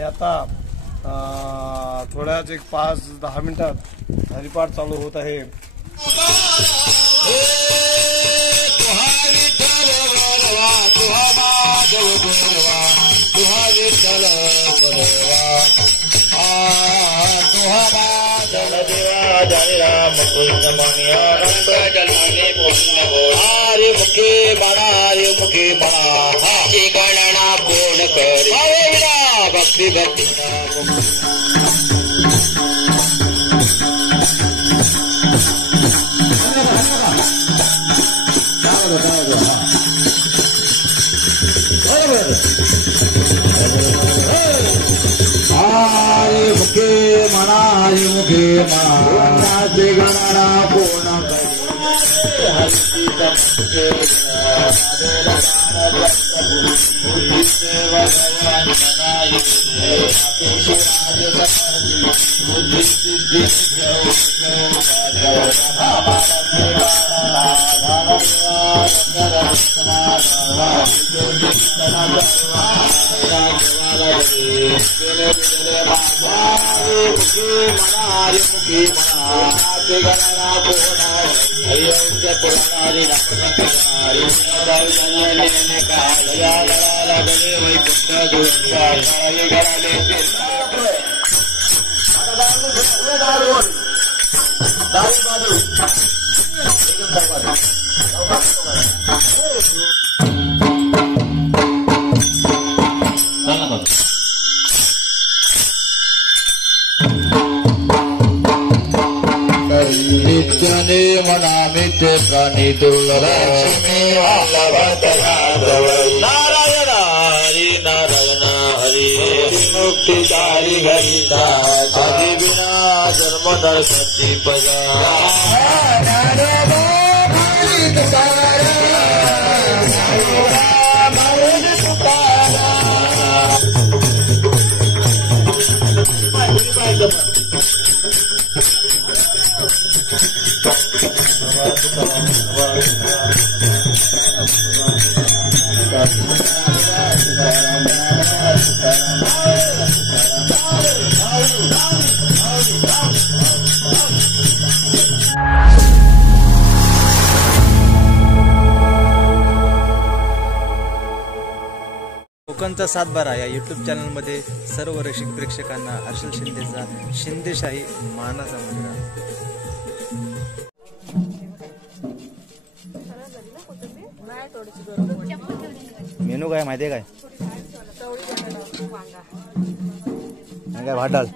आणि आता थोड्याच एक 5-10 मिनिटात हरिपाठ चालू होत आहे. हरि मुखे बड़ा गणना पूर्ण करे भक्ति भक्ति हरि मुखे मणा गणना पूर्ण नित्यने मनामित प्राणी दुर्लभ नारायण हरि नारायण हरि मुक्तिकारी हरिदास हरि बिना जन्म दर्शती पजा कोकणचा सातबारा या यूट्यूब चॅनलमध्ये सर्व रसिक प्रेक्षकांना हर्षल शिंदेचा शिंदेशाही मानाचा मुलगा. मेनू काय माहिती आहे काय भाटाल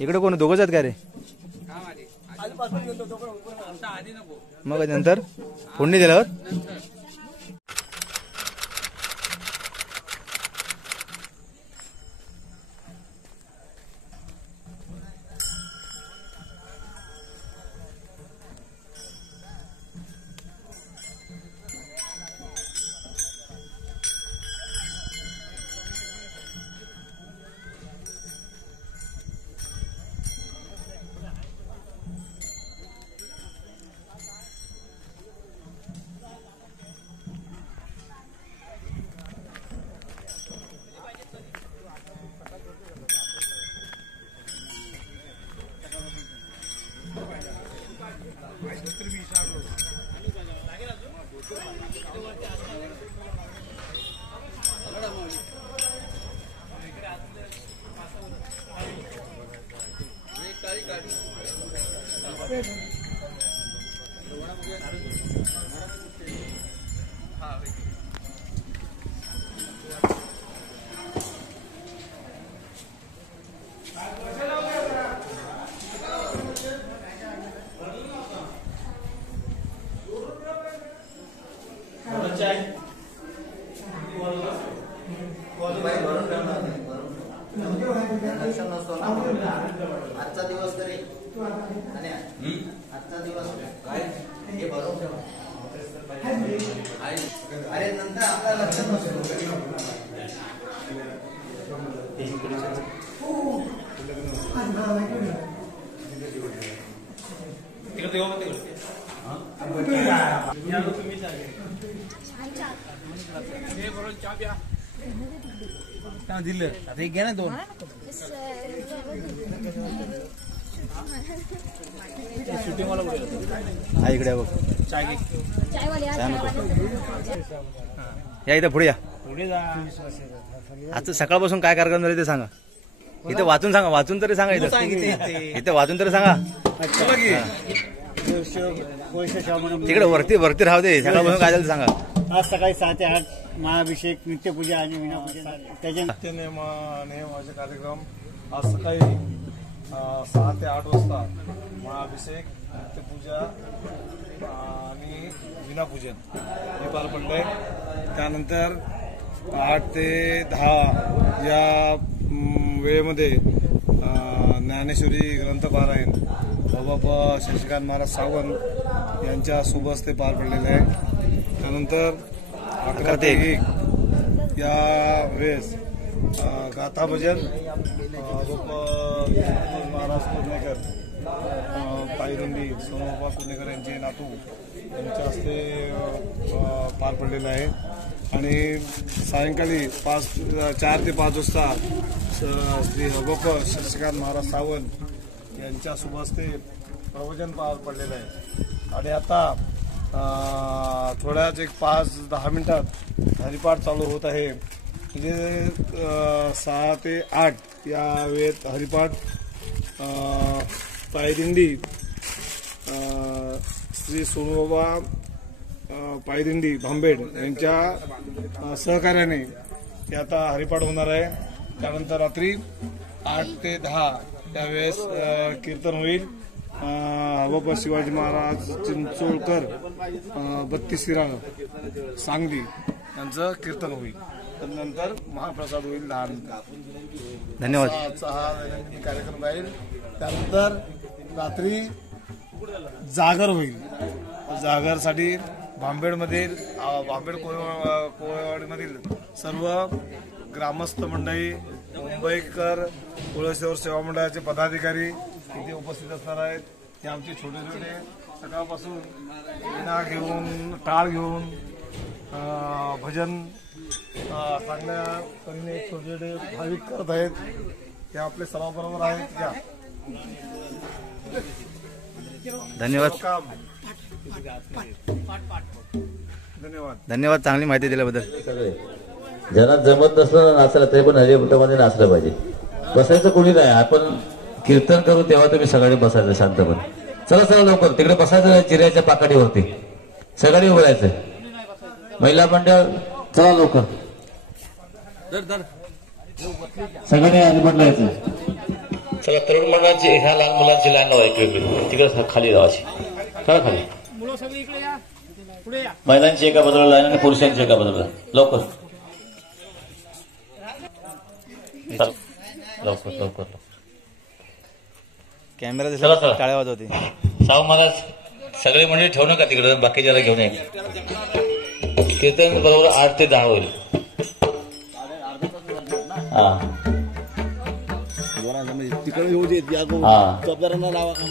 इकडे कोण दोघंच आहेत का रे मग नंतर फोडणी दिल्यावर आजचा दिवस तरी आजचा दिवस हे बरोबर अरे नंतर आपला लक्ष नसतो दिलं आता एक घ्या ना 2 हा इकडे बघ या इथं पुढे या आता सकाळपासून काय कार्यक्रम झाले ते सांगा इथे वाचून सांगा वाचून तरी सांगा इथं वाचून तरी सांगा तिकडे वरती राहू दे सकाळपासून काय झालं सांगा आज सकाळी 7 ते 8 महाअभिषेक नित्यपूजा आणि विनापूजन त्याच्या नेमाचे कार्यक्रम आज सकाळी 6 ते 8 वाजता महाअभिषेक नित्यपूजा आणि विनापूजन हे पार पडलंय. त्यानंतर 8 ते 10 या वेळेमध्ये ज्ञानेश्वरी ग्रंथपारायण बाबा शशिकांत महाराज सावंत यांच्या शुभ हस्ते पार पडलेले आहे. त्यानंतर 11 ते 1 या वेळेस गाथा भजन महाराज कुर्णेकर पायरिंडी सोनोबा कुर्णेकर यांचे नातू यांच्या हस्ते पार पडलेलं आहे. आणि सायंकाळी 4 ते 5 वाजता श्री बाबा शशिकांत महाराज सावंत यांच्या शुभ हस्ते प्रवचन पार पडलेलं आहे. आणि आता थोड्याच एक 5-10 मिनिटात हरिपाठ चालू होत आहे. म्हणजे 6 ते 8 या वेळेत हरिपाठ पायदिंडी श्री सोनोबा पायदिंडी भांबेड यांच्या सहकार्याने ते आता हरिपाठ होणार आहे. त्यानंतर रात्री 8 ते 10 त्यावेळेस कीर्तन होईल. बाबा शिवाजी महाराज चिंचोळकर 32 शिराळ सांगली यांचं कीर्तन होईल. त्यानंतर महाप्रसाद होईल 10 मिनिटात. धन्यवाद. हा कार्यक्रम राहील. त्यानंतर रात्री जागर होईल. जागरसाठी भांबेडमधील भांबेड कोळेवाडीमधील सर्व ग्रामस्थ मंडळी मुंबईकर कुळेश्वर सेवा मंडळाचे पदाधिकारी इथे उपस्थित असणार आहेत. हे आमचे छोटे छोटे सकाळपासून वीणा घेऊन टाळ घेऊन भजन चांगल्या परीने छोटे छोटे भाविक करत आहेत. ते आपले सर्वांबरोबर आहेत. या धन्यवाद. धन्यवाद चांगली माहिती दिल्याबद्दल. ज्यांना जमत नसलं नाचायला तरी पण हरिभट्टामध्ये नाचलं पाहिजे. बसायचं कोणी नाही. आपण कीर्तन करू तेव्हा तुम्ही सगळे बसायचं शांतपणे. चला लवकर तिकडे बसायचं चिऱ्याच्या पाकाडीवरती सगळे उभं राहायचं. महिला मंडळ चला लवकर सगळे हरिभट राहायचं. चला तरुण मंडळाची ह्या लहान मुलांची लाईन लावायची तिकडे खाली लावायची. चला खाली महिलांची एका बाजूला लाईन आणि पुरुषांची एका बाजूला. लवकर लवकर लवकर कॅमेरा चला, चला. टाळ्या वाजवते. साव महाराज सगळे मंडळी ठेवू नका तिकडे. बाकीच्याला घेऊन या. कीर्तन बरोबर 8 ते 10 होईल.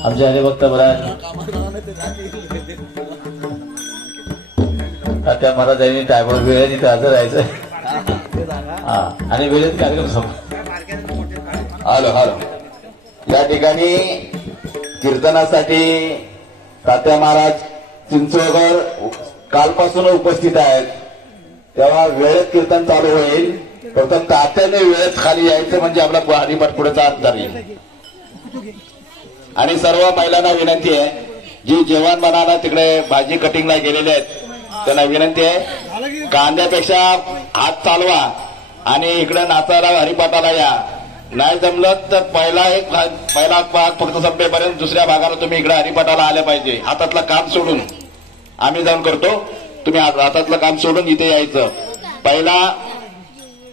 आमचे हरिभक्त बरा त्या महाराजांनी टायमर वेळेत इथे हजर राहायचं. आणि वेळेत कार्यक्रम हॅलो या ठिकाणी कीर्तनासाठी तात्या महाराज चिंचोळकर कालपासून उपस्थित आहेत. तेव्हा वेळेत कीर्तन चालू होईल. फक्त तात्याने वेळेत खाली यायचं म्हणजे आपला हरिपाठ पुढे जात जाईल. आणि सर्व महिलांना विनंती आहे जी जेवण बनाना तिकडे भाजी कटिंगला गेलेले आहेत त्यांना विनंती आहे कांद्यापेक्षा हात चालवा आणि इकडे नाचायला हरिपाठाला या. नाही जमलं तर पहिला भाग फक्त संपेपर्यंत दुसऱ्या भागाला तुम्ही इकडे हरिपाठाला आले पाहिजे. हातातलं काम सोडून आम्ही जाऊन करतो. तुम्ही हातातलं काम सोडून इथे यायचं.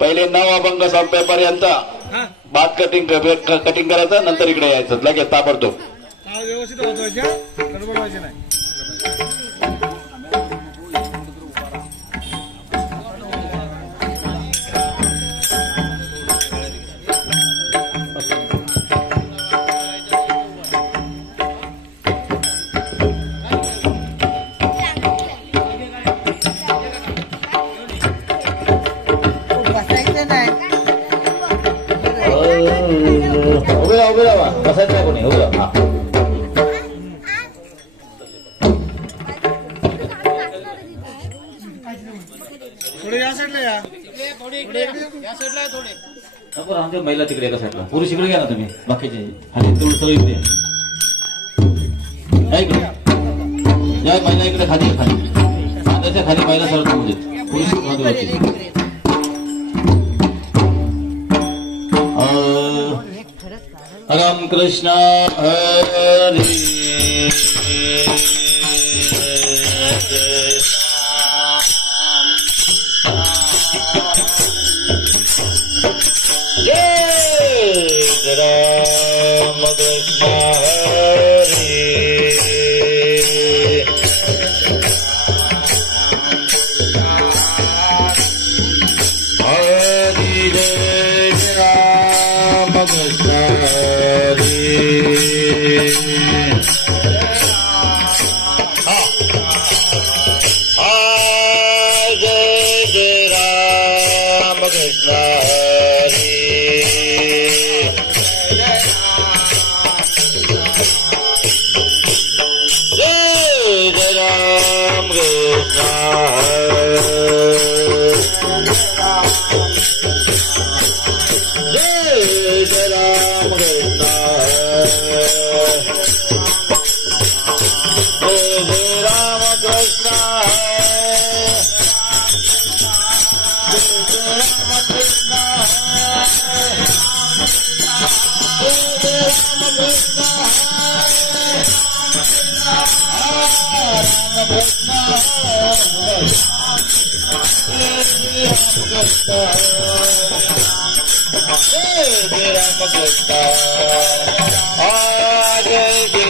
पहिले 9 अभंग संपेपर्यंत भात कटिंग करायचं. नंतर इकडे यायचं लगेच ताबडतोब. व्यवस्थित वाजवायच्या गडबड व्हायची नाही. उभे राहा बसायचं नाही कोणी उभे राहा. थोडे या साईडला या. नको रामदेव महिला तिकडे एका साईडला पुरुष इकडे घ्या ना तुम्ही बाकीचे खाली तेवढं सगळं इकडे या इकडे या महिला इकडे खाली खाली कांद्याच्या खाली महिला सरळ थांबू देत पुरुष मध्ये राम कृष्ण हरी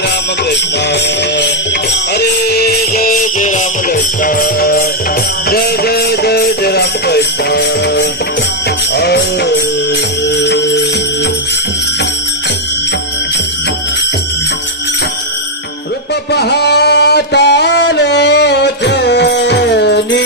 राम कृष्ण हरी हरि जय राम कृष्ण हरी जय जय राम कृष्ण हरी रूप पाहतालो जनी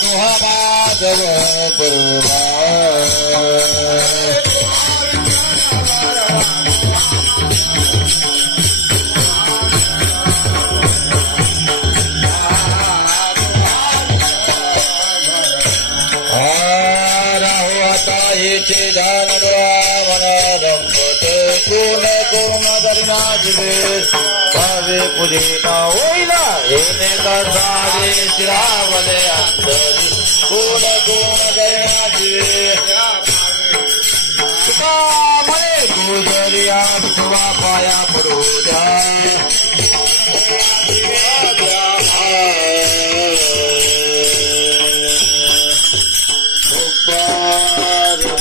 तुहा माधव परवा पुढे होईला येणे कर्जावे शिरावले अंतरी कोण कोण दयाजी तुका म्हणे गुजरिया तुवा पाया पडू द्या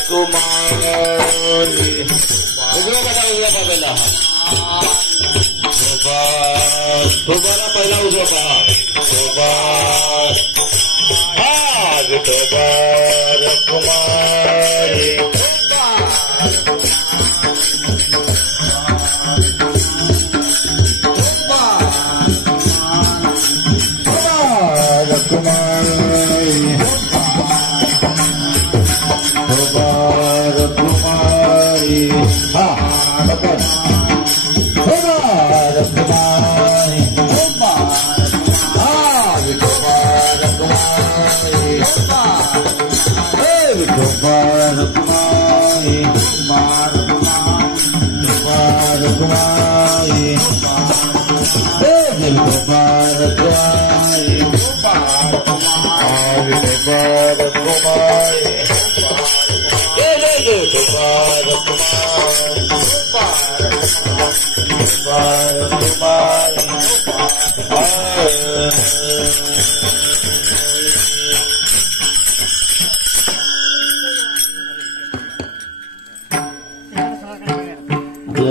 कुमारी उघडा पाहिला तुम्हाला पहिला उजवा पहा विठोबार कुमारी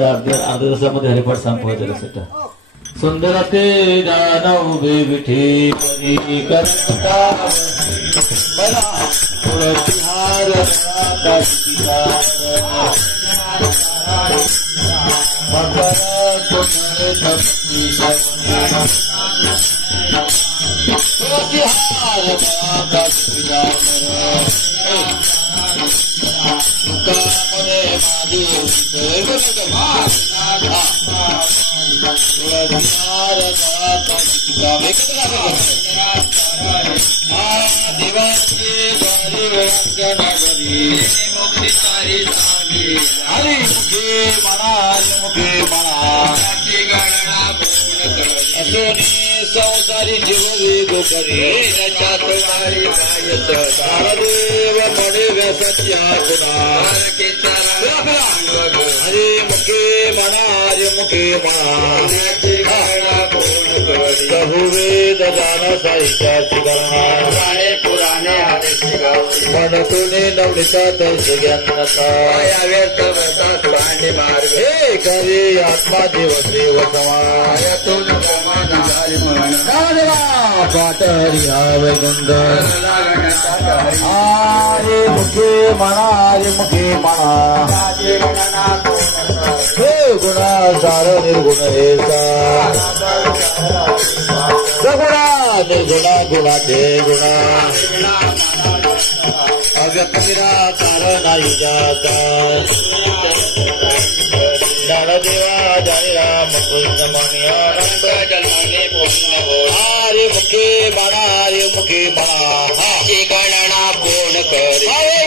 अर्ध्या दिवसामध्ये हरिपाठ संपवायचं रसटा सुंदर ते दानव उभे विठे परी करता मला तुळशीहार संसारी जीव गोकरी देव मणे सत्या हरे मुखे मना हरे मुखे कहू वेद जान साहित्याची गणना पुराणे पण तुने नवनीता तैसे ज्ञानता व्यर्थ व्यर्थात भांडे मार्ग हे कवी आत्मा दिवस देव समायातून पाटरी हवे गुंड हरे मुखे मना हरे मुखे मना हे गुणा सार निर्गुण हेसा सगुणा निर्गुणा गुणाचे गुणा अव्यक्तिरा कारण नाही जाता ज्ञानदेवा जाणीला मुकुंद मणियानंद जन्माने हरे मुखे मना हरे मुखे मना गणना कोण करे हरे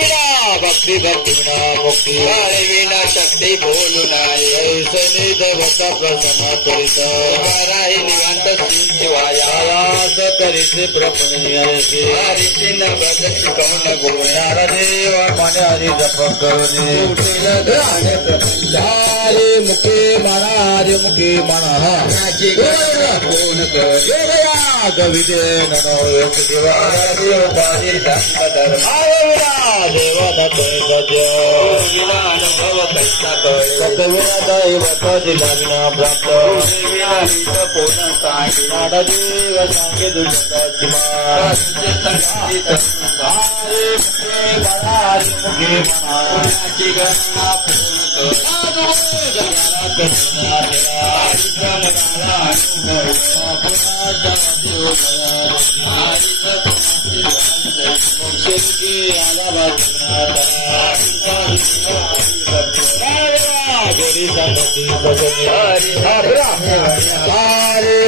भक्ती भक्ती विना मुक्ती हरे विना शक्ती बोलू नाही ऐसे देवता प्रसन्न करीत हराही निवांत शिवायास करीचे प्रपंच हरिची नवद शिकवण गुण नारदेव मन हरि जप करुणे हरे मुखे मना हरे मुखे मना कोण करे कविते ननो देवाना अनुभव कैसा कळविना दैवत दिला विना प्राप्त नाडदेव सांगे दुष्टाची गणना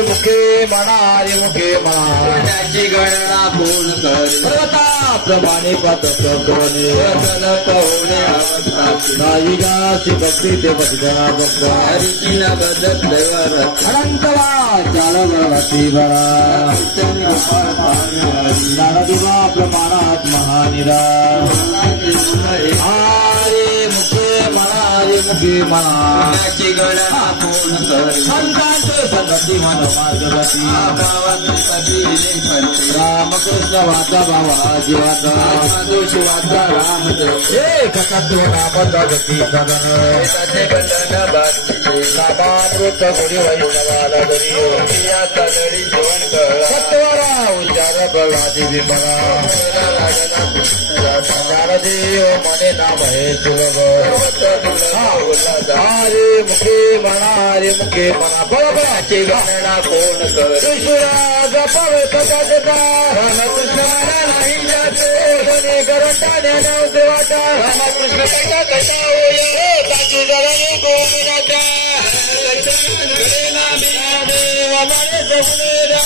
मुखे म्हणारे मुखे म्हणा त्याची गणना कोण करता प्रमाणे पात्र करणे पाहुणे अवस्था नाही जासी भक्ती ते भक्ता भक्ता हरिची बदत अनंतवा चालवती बरा ज्ञानदिवा प्रमाणात महानिरा मुखी म्हणा त्याची गणना कोण कर संतांचे संगती मन मार्गवती रामकृष्ण वाचा बाबा जीवाचा शिवाचा राम एक तत्व नामती सदन नामामृत गुरी वैष्णवाला दरी जीवन सत्वरा उच्चार प्रल्हादी विमला ज्ञानदेव मने नाम हे सुलभ हरे मुखे म्हणा रे मुखे म्हणा बळबळाची गणना कोण कर ईश्वराचा पवित्र देता रामकृष्ण म्हणा नाही जाते धनी करता ज्ञानाव देवाचा रामकृष्ण कथा कथा होय ताची जगणी गोविनाचा देव माने समुनेरा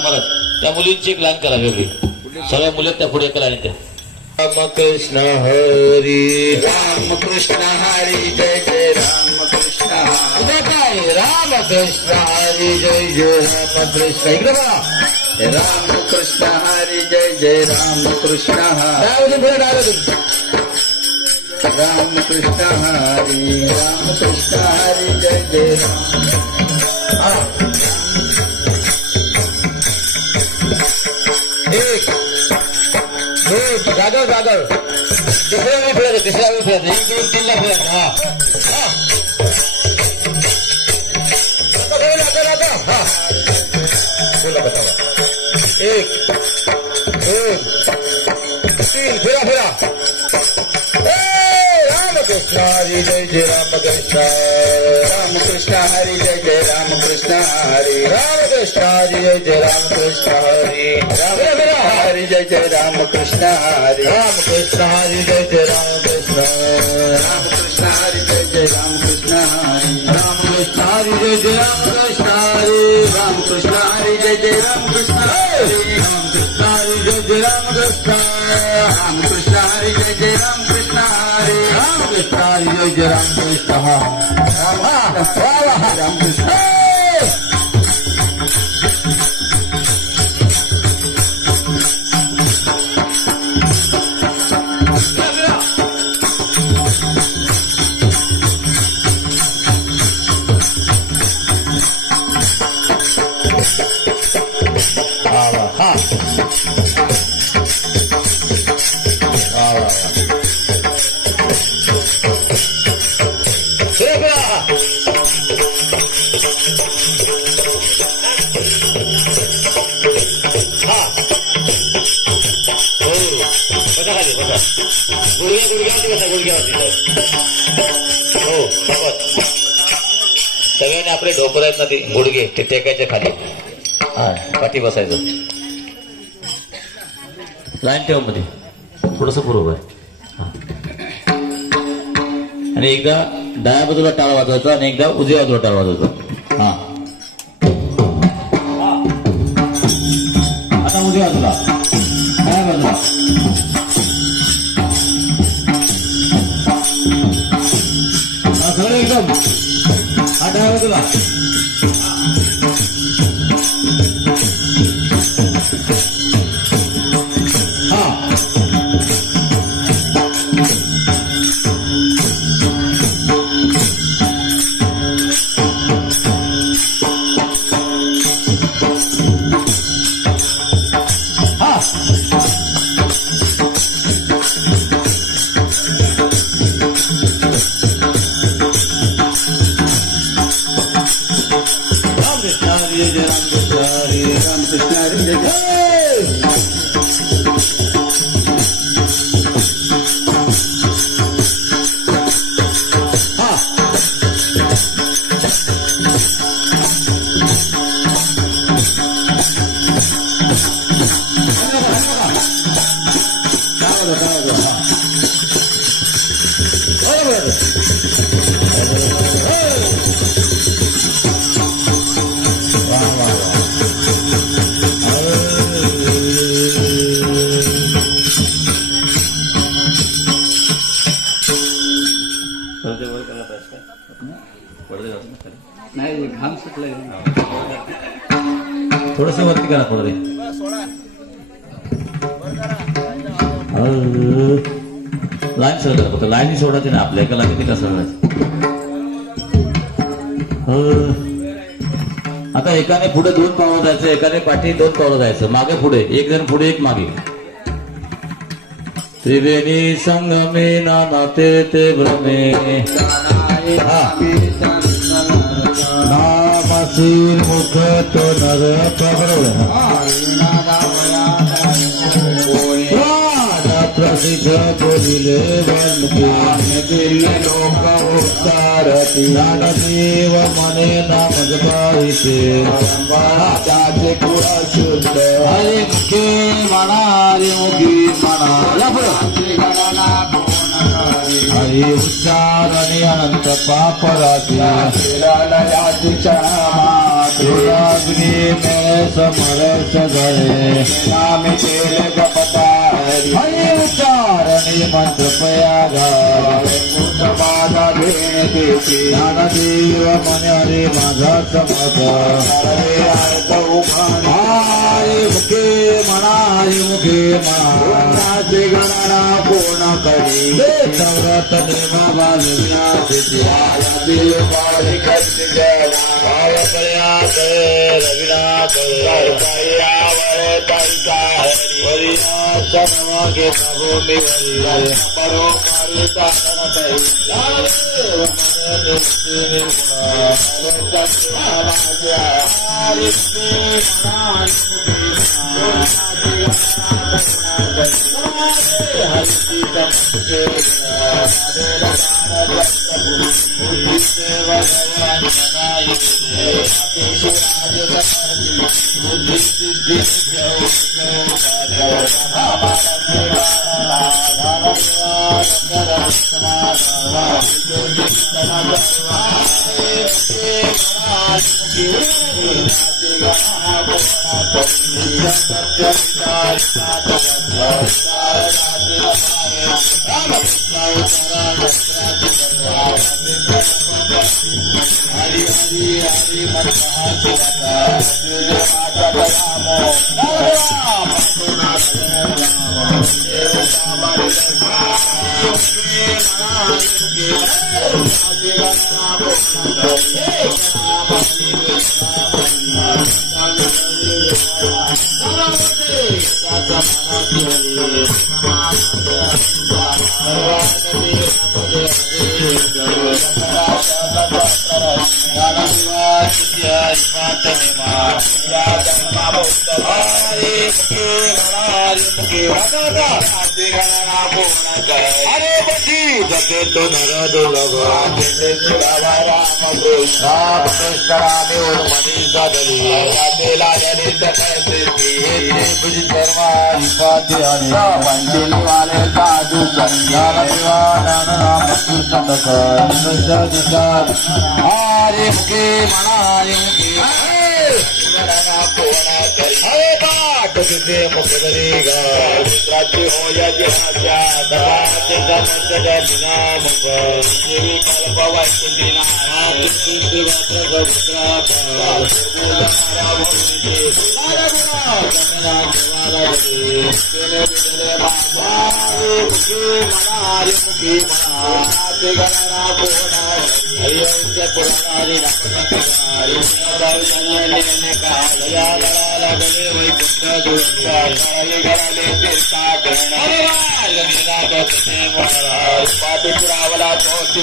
महाराज त्या मुलींची एक लाईन करा वेगळी सगळ्या मुली त्या पुढे करा त्या रामकृष्ण हरी रामकृष्ण हरी जय जय रामकृष्ण रामकृष्ण हरी जय जय रामकृष्ण इकडे बघा रामकृष्ण हरी जय जय रामकृष्ण रामकृष्ण हरी रामकृष्ण हरी जय जय राम एक जागर जागर तिसऱ्या वेळी फिरायचं तिसऱ्या वेळी फिरायचं एक दोन तीनला फिरायचं हा बोला बतावा एक दोन तीन फिरा फिरा रामकृष्ण हरी जय जय रामकृष्ण रामकृष्ण हरी जय जय रामकृष्ण हरी रामकृष्ण हरी जय जय रामकृष्ण हरी राम हरी जय जय रामकृष्ण हरी रामकृष्ण हरी जय जय रामकृष्ण रामकृष्ण हरी जय जय रामकृष्ण हरी रामकृष्ण हरी जय जय रामकृष्ण हरी रामकृष्ण हरी जय जय रामकृष्ण हरी रामकृष्ण हरी जय जय रामकृष्ण रामकृष्ण हरी जय जय रामकृष्ण हरी रामकृष्ण हरी जय जय रामकृष्ण रामकृष्ण सगळ्यांनी आपले ढोकर आहेत ना ते गुडघे ते टेकायचे खाली पाठी बसायचं लाईन ठेव मध्ये थोडस बरोबर आणि एकदा डाव्या बाजूला टाळ वाजवायचा आणि एकदा उजव्या बाजूला टाळ वाजवायचा हा आता उजव्या बाजूला डाव्या बाजूला सगळं एकदम हा डाव्या बाजूला नाही घाम सुटलाय थोडस वरती करा पडदे लाईन सोडा फक्त लाईन सोडायची ना आपल्या एकाला किती का सोडायचं आता एकाने पुढे 2 पावलं जायचं एकाने पाठी 2 पावलं जायचं मागे पुढे एक जण पुढे एक मागे त्रिवेणी संगमे नाते ते भ्रमे नामशीर मुख तो नर प्रसिद्ध बोलिले लोक उच्चारती ज्ञानदेव मने नाम जपायचे शुद्ध हरे मुखे म्हणा हरे मुखी म्हणा हरी उच्चारणे अनंत पापराची क्षणाग्नि में समरस गए नामी केले गपता हरी उच्चारणे मंत्र पयागा ज्ञानदेव मन हरे माझा समज हरे मुखे म्हणा हरी मुखे म्हणा गणना पूर्ण करी व्रत नियमा बालिकात रविनाथ के भूमि परोपरिता अरे बची जते तो नर दुर्लभ राम कृष्ण मनीषा दली तेला जरी पंचली वाले साधु हरे मुखे मना हरे मुखे तुझे मुखदरी गाती हो पाठी पुरावला तो मुखे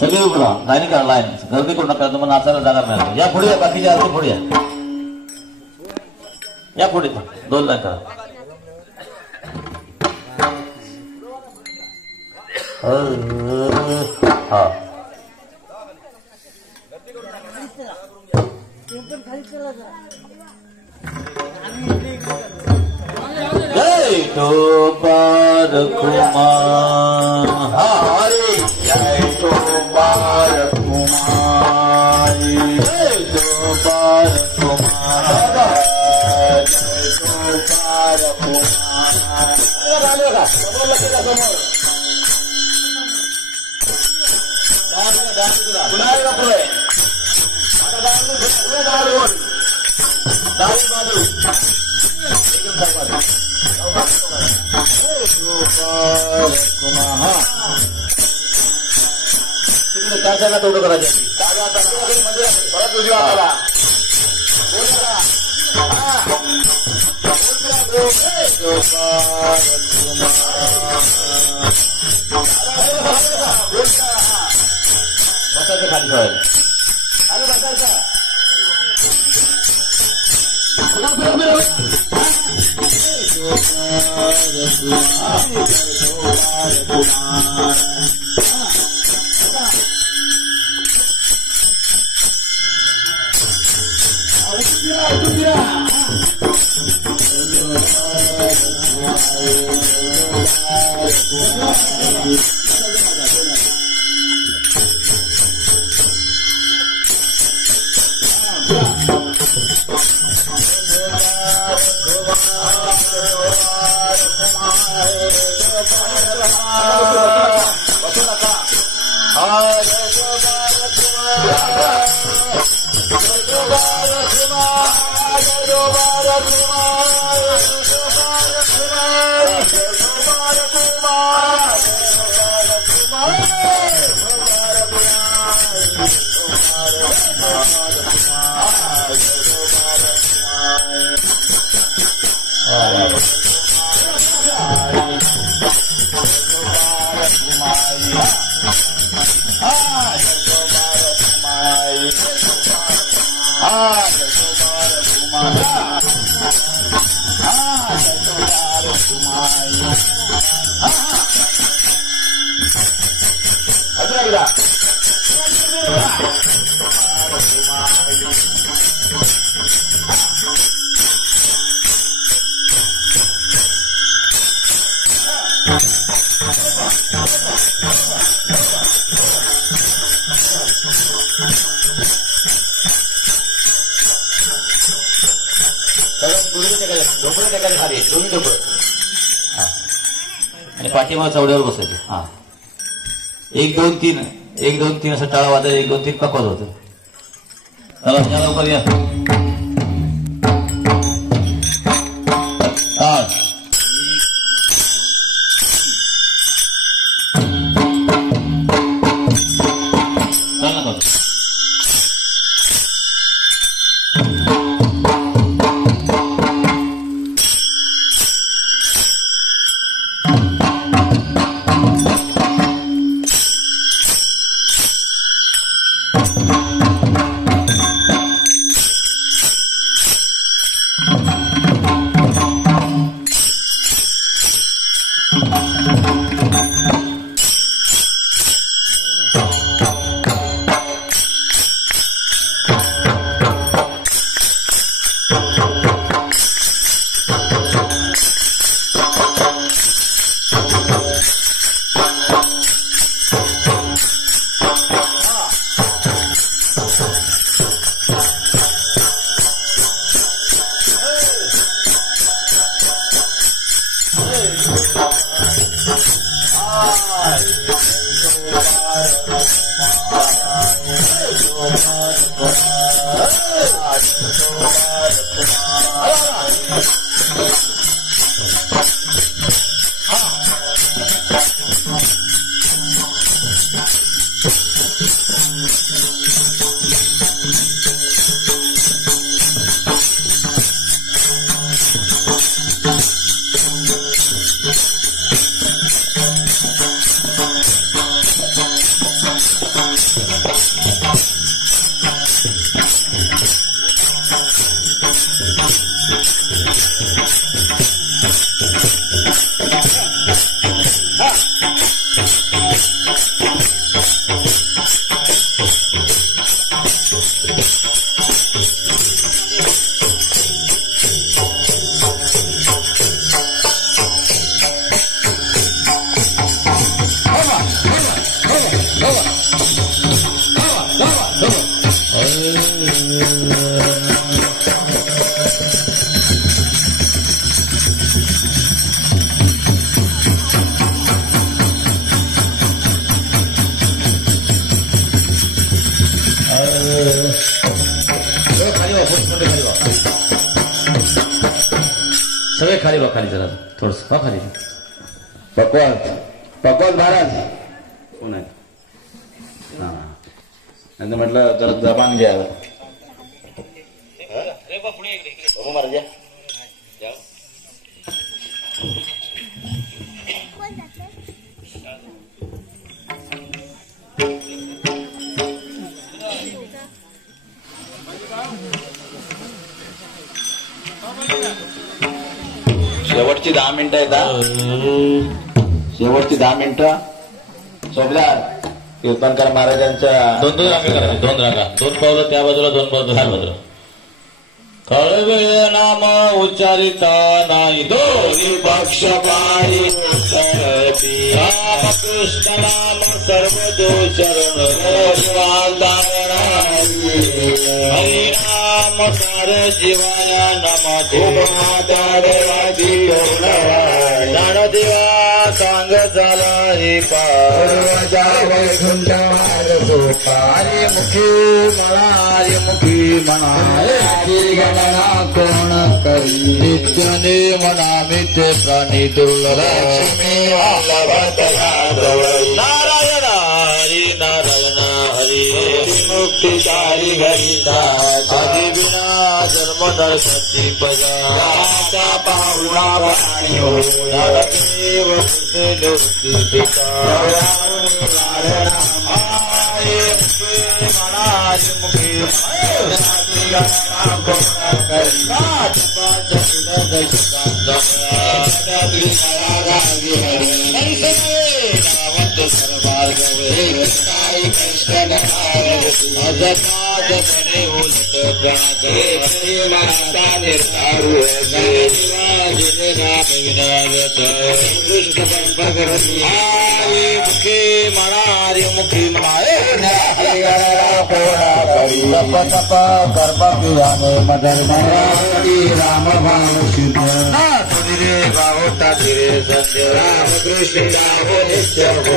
सगळे उभं राहा, लाईन करा, लाईन गर्दी करू नका, तुम्हाला नाचायला जागा मिळाली. या पुढे या, बाकीच्या अर्धी पुढे या पुढे 2 लाईन करा. हा जय तो बार कुमारी, जय तो बार कुमारी, जय तो बार कुमारी, जय तो बार कुमारी. काय सांगा तेवढं करायचं. परत तुझी वाटाला बसायचं खाली ठेवायला. खाली बसायचं. आणि पाठीमाग चवड्यावर बसायचं. हा 1 2 3 1 2 3 असं टाळा वाजत 1 2 3 पकवत होतं. चला लवकर या. सगळे खाली बा, खाली जरा थोडस खाली. पकवान महाराज कोण आहे? हा नंतर म्हटलं जरा जबान घ्या. महाराज शेवटची 10 मिनिटं येतात. शेवटची 10 मिनिटं सोबदार कीर्तनकार महाराजांच्या दोन रांगा करायचे, 2 रांगा, 2 पावलं त्या बाजूला, 2 पावलं ह्या बाजूला. कळवे नाम उच्चारिता नाही दोन्ही पक्ष पाणी रामकृष्ण नाम सर्व दोचरण हरिनाम सार जीवाना नमाते ज्ञानदेवा सांग झाला हे पाजा वैकुंठ हरे मुखी म्हणा, हरे मुखी म्हणा, गणना कोण करी नित्यने म्हणा मित्र प्राणी दुर्लक्ष्मी नारायण हरी नारायण हरी मुक्तिकारी हरिता आदि विना जन्म नरसती पजा पाहुणा प्राणी हो ज्ञानदेव मुखी तप कर्म पिवाने मदरमणी राम भाव शुद्ध रे भावता धीरे सत्य राम कृष्ण गावो नित्य हो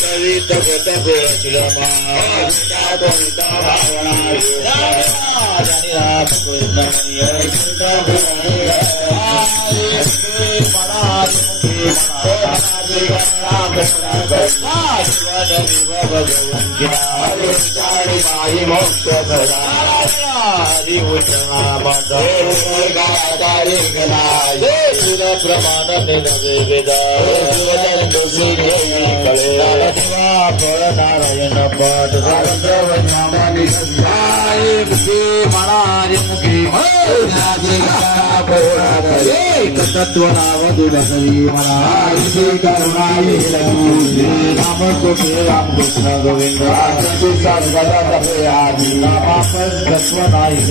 चरित गत गोशिलमा भावना राम कृष्ण प्रमाण नारायण पाठ मुखी तत्व नाव दुलहरी म्हणा राम कोटे रामकृष्ण गोविंद तत्व नाही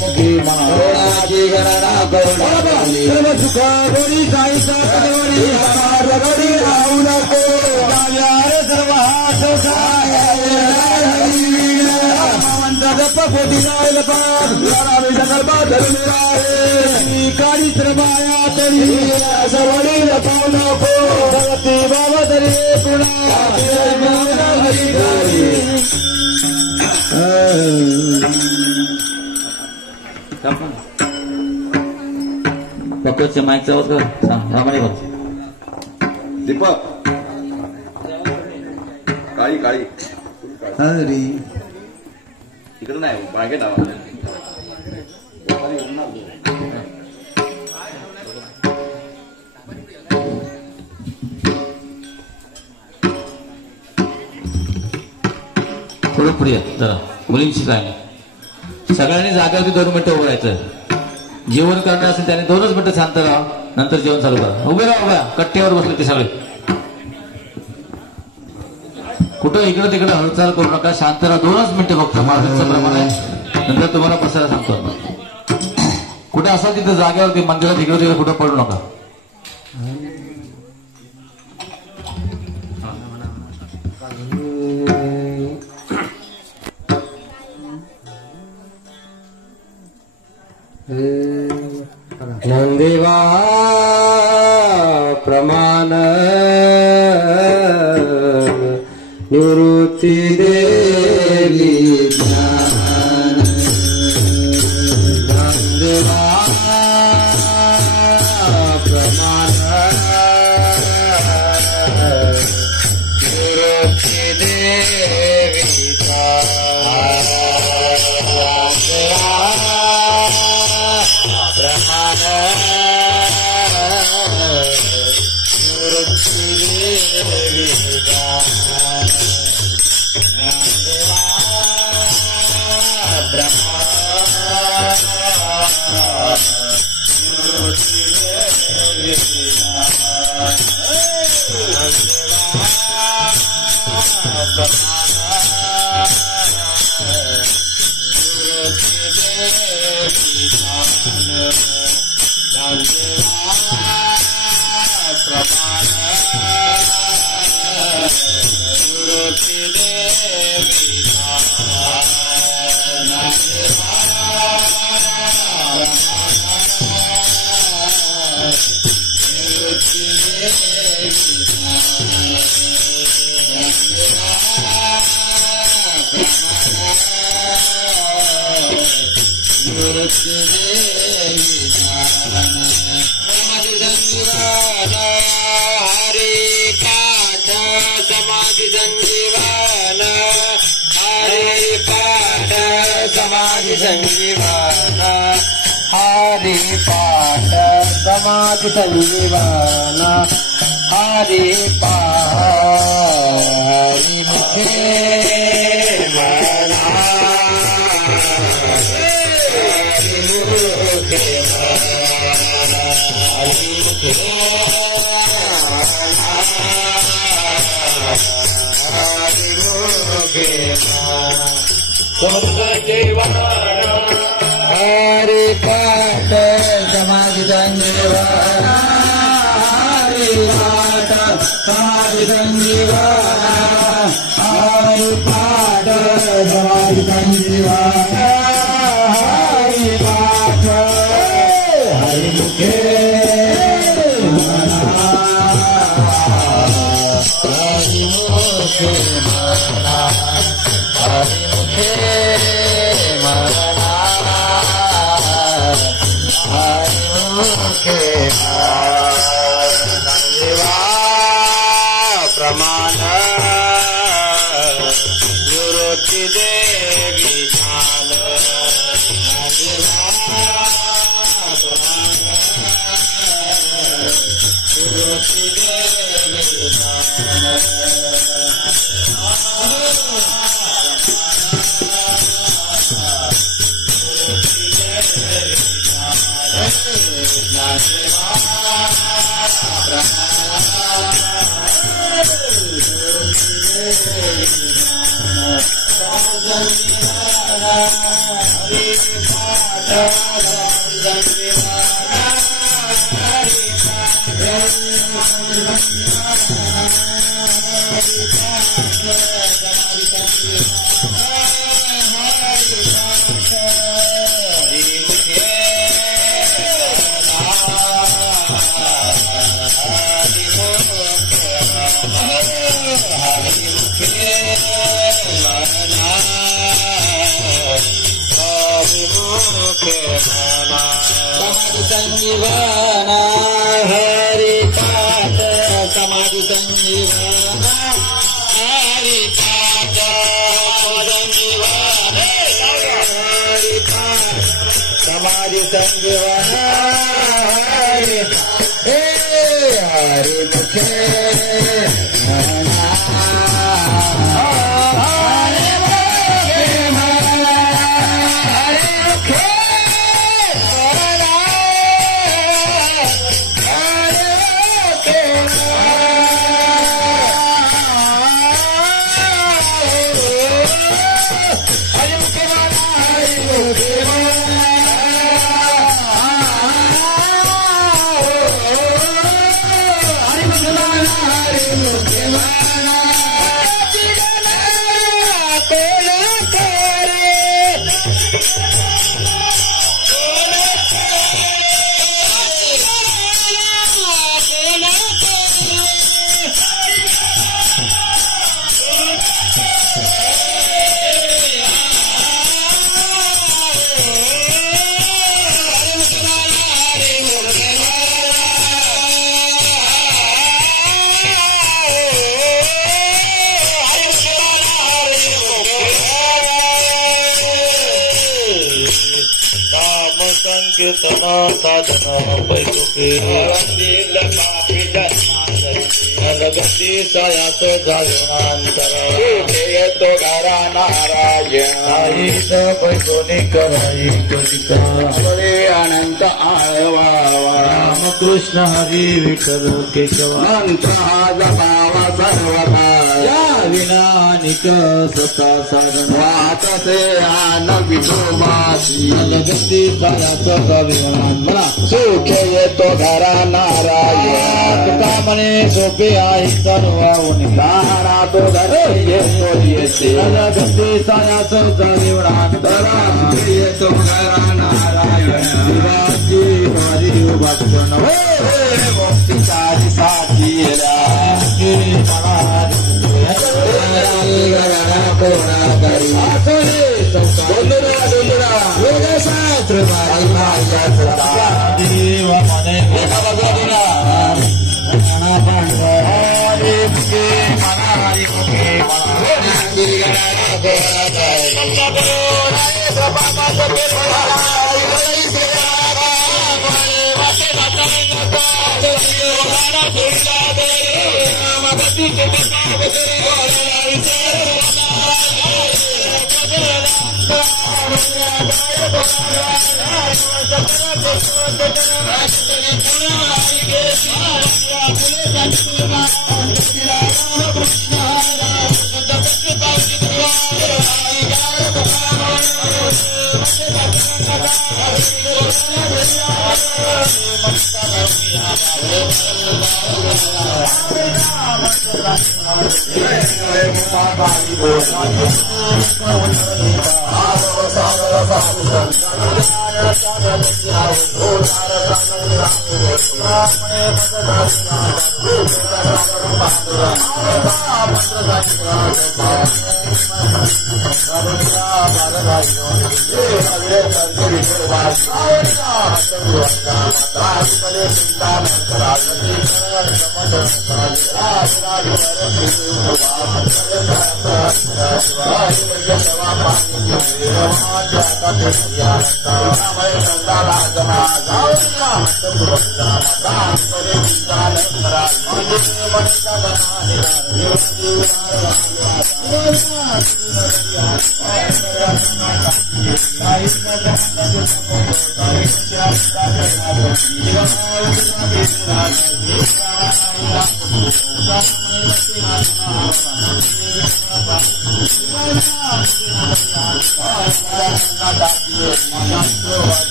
मुखी मनाची गणना करुणा सुख गोरी साईचा राहू नको सर्व हात काळी श्रमाया तरी सवडील पाहू नको भगती बाबा तरी पक्कोच्या माईकचा आवाज कर सांग रामाने बोल दीपक काळी काळी हरी इकडे नाही मागे नाव थोडं पुढे जरा मुलींची काय नाही सगळ्यांनी जागेवरती 2 मिनिटं उभं राहायचं जेवण करणार असेल त्याने 2च मिनिटं शांत राहा नंतर जेवण चालू करा उभे राहा उभ्या कट्ट्यावर बसले ते सगळे कुठं इकडं तिकडं हालचाल करू नका शांत राहा 2च मिनिटं फक्त महाराजांचं प्रमाण आहे नंतर तुम्हाला बसायला सांगतो कुठे असाल तिथं जागेवरती मंदिरात इकडे तिकडे कुठं पडू नका नंदेवा प्रमाण निवृत्ती देवी ज्ञान नंदेवा प्रमाण निवृत्ती देवी समाधि संजीवाना हरि पारि मुखे मना हरि मुखे हरि मुखे हरि मुखे हरि पाठ समाधि संजीवाना हरि पाठ समाधि संजीवाना हरि पाठ समाधि संजीवाना हरि पाठ हरि मुखे मना हरि मुखे मना हरि मुखे मना प्रमाण निवृत्ती देवी ज्ञान निवृत्ती देवी समाधि संजीवना हरि पाठ समाधि संजीवना हरि पाठ संजीवन हरि पाठ समाधि संजीवना हरि मुखे संकीर्तना साधना पैसुके लगती सायास जायमांतर तो घरा नारायण पैसोनी कराई तुझे अनंत आळवा राम कृष्ण हरी विठ्ठल केशव अनंत जपावा सर्वथा या विनानिक सता साधन वाचसे आन विठोबाची लगती सायास जायमान म्हणा सुखे येतो घरा नारायण कामने सोपे आई सर्वावून तारा तो घरे येतो येते लगती सायास जायमांतरा येतो घरा नारायण शिवाजी हरी भक्तन मुक्तीचारी साथीला देव मने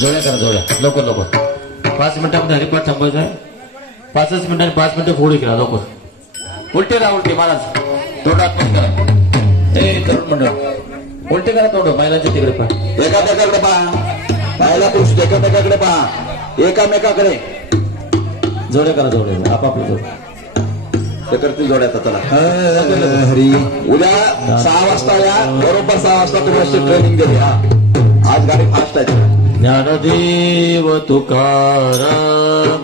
जोड्या करा जोड्या लवकर लवकर 5 मिनिटांमध्ये हरिपाठ थांबायचा आहे 5च मिनिटांनी 5 मिनिटं पुढे केला लवकर उलटे राहा उलटे महाराज तोंड आत्मन करा ए तरुण मंडळ उलटे करा तोंड महिलांच्या तिकडे पहा एकामेकाकडे पहा महिला पुरुष एकामेकाकडे पहा एकामेकाकडे जोड्या करा जोड्या आपापले जोड ते करतील जोड्या आता चला हरी उद्या 6 वाजता या बरोबर 6 वाजता तुम्हाला ट्रेनिंग देते हा आज गाडी फास्ट आहे ज्ञानदेव तुकाराम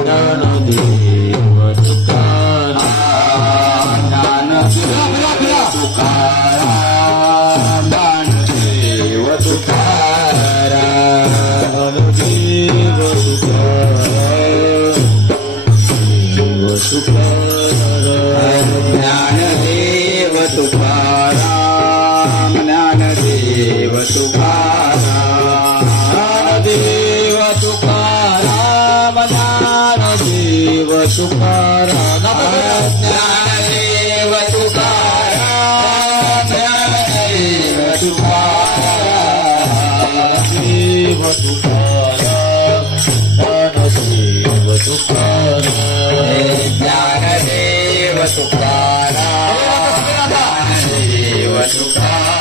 ज्ञानदेव तुकाराम ज्ञानदेव तुकाराम ज्ञानदेव तुकाराम ज्ञानदेव तुकाराम ज्ञानदेव तुकाराम ज्ञानदेव तुकाराम देव तुकाराम ज्ञानदेव तुकाराम ज्ञानदेव तुकाराम ज्ञानदेव तुकाराम देव तुकाराम ज्ञानदेव तुकाराम ज्ञानदेव तुकाराम ज्ञानदेव तुकाराम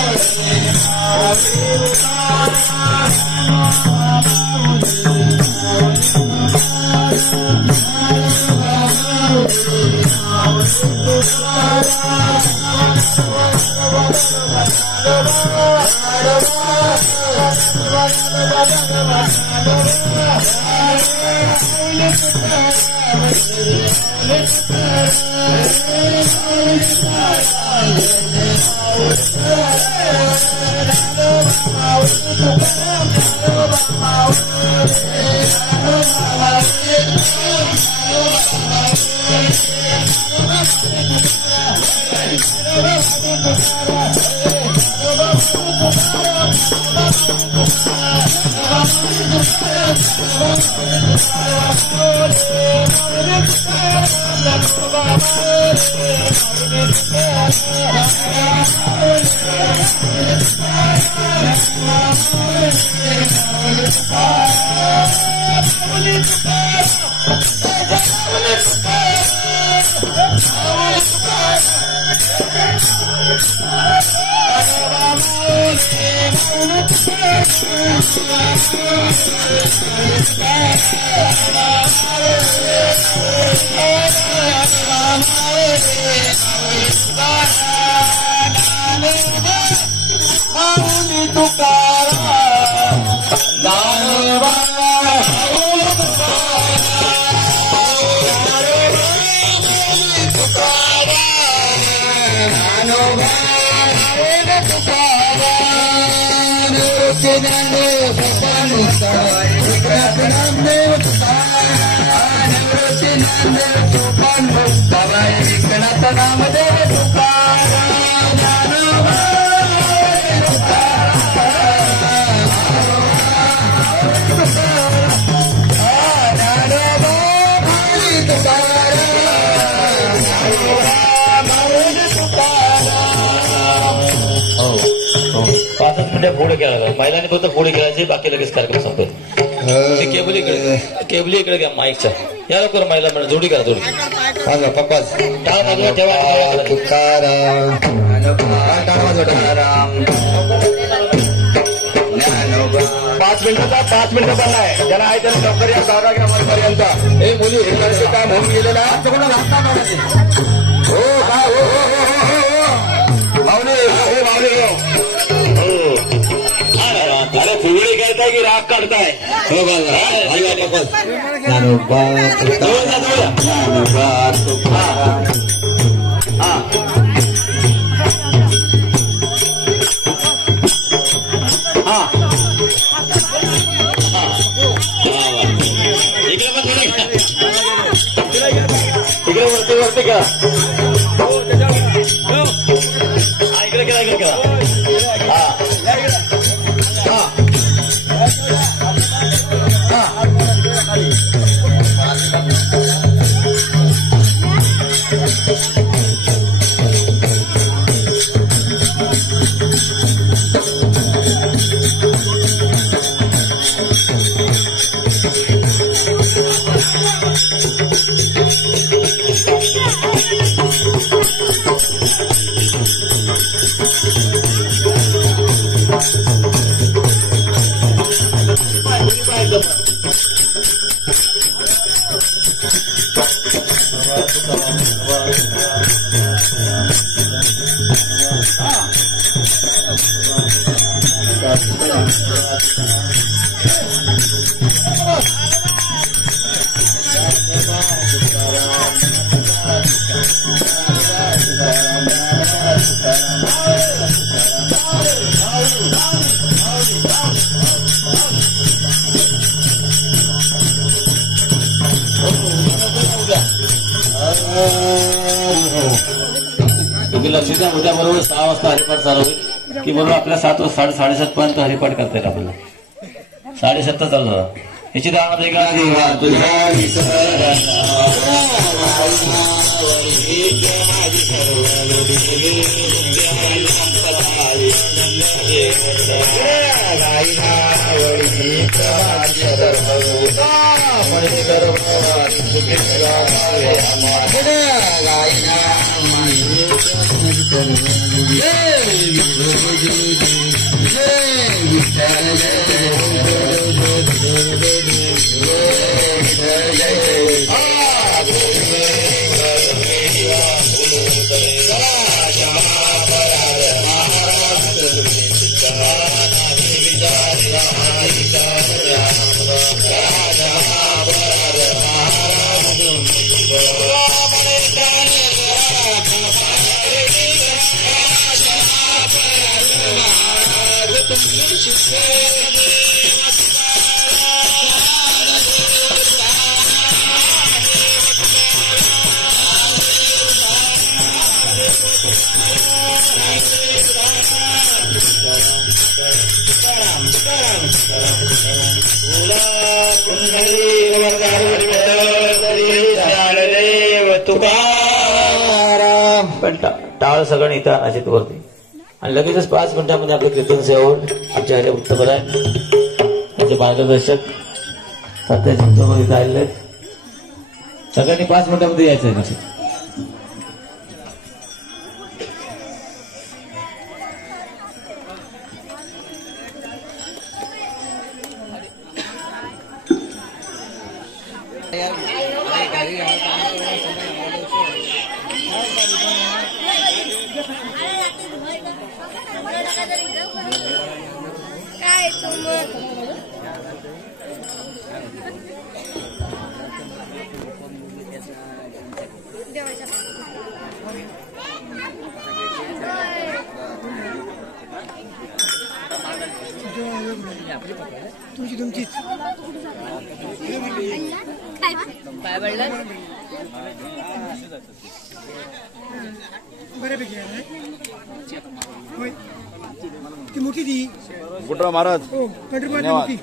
Hare पुढे खेळायला महिलांनी फक्त पुढे खेळायचे, बाकी लगेच कार्यक्रम संपेल. केबली इकडे घ्या माईकच्या. या लवकर महिला मिळेल. जोडी करा जोडी. पप्पाच टाळ बाजूला ठेवा. 5 मिनिटं चाललाय. ज्याला आहे त्याला लवकर या 12 ग्रामांपर्यंत. हे मुली हे काम होऊन गेलेलं हो का? हो माऊली हे माऊली अरे फुगडी करताय की राग काढताय? इकडे वरती करा. इकडे करा इकडे करा. लक्षात उद्या बरोबर 6 वाजता हरिपाठ चालू होईल की बरोबर आपल्या 7:30 पर्यंत हरिपाठ करता येईल आपल्याला. 7:30 चालू झाला. याची दावा का पण टाळ सगळं इथं अजित वरती आणि लगेचच 5 मिनिटांमध्ये आपले कीर्तन सेवून आमच्या ह्याने उत्तर आहे त्यांचे मार्गदर्शक सध्या तुमच्यामध्ये इथं आलेले आहेत. सगळ्यांनी 5 मिनिटांमध्ये यायचं आहे निश्चित. काय तुमची काय बोललं बऱ्यापैकी आहे होय ती मोठी ती कुठं महाराज हो पंढरपूर मोठी